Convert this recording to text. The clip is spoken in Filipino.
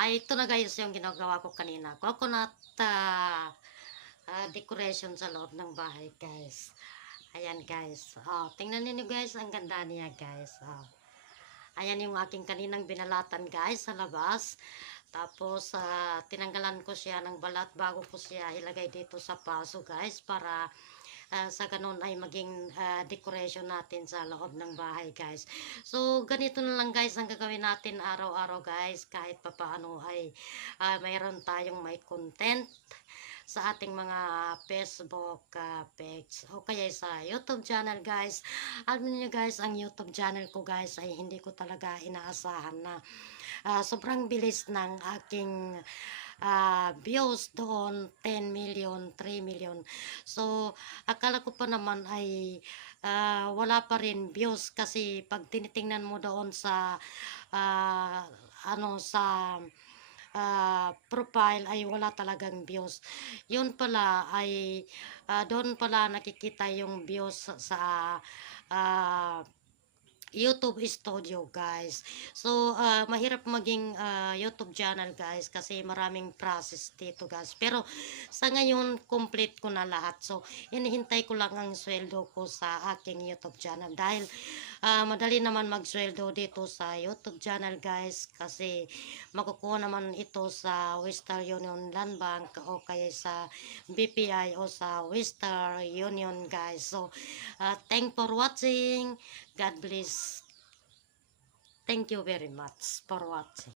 Ay, ito na guys yung ginagawa ko kanina. Coconut decoration sa loob ng bahay guys. Ayan guys. Oh, tingnan niyo guys, ang ganda niya guys. Oh. Ayan yung aking kaninang binalatan guys sa labas. Tapos, tinanggalan ko siya ng balat bago ko siya ilagay dito sa paso guys para sa ganun ay maging decoration natin sa loob ng bahay guys. So, ganito na lang guys ang gagawin natin araw-araw guys. Kahit papaano ay mayroon tayong may content sa ating mga Facebook page o kaya sa YouTube channel guys. Alam niyo guys, ang YouTube channel ko guys ay hindi ko talaga inaasahan na sobrang bilis ng aking views doon, 10 million, 3 million. So, akala ko pa naman ay wala pa rin views kasi pag tinitingnan mo doon sa ah, sa profile ay wala talagang views. Yun pala ay doon pala nakikita yung views sa ah, YouTube Studio guys. So, mahirap maging YouTube channel guys kasi maraming process dito guys. Pero sa ngayon, complete ko na lahat. So, hinihintay ko lang ang sweldo ko sa aking YouTube channel. Dahil madali naman magsweldo dito sa YouTube channel guys kasi makukuha naman ito sa Western Union Land Bank o kaya sa BPI o sa Western Union guys. So, thank for watching. God bless. Thank you very much for watching.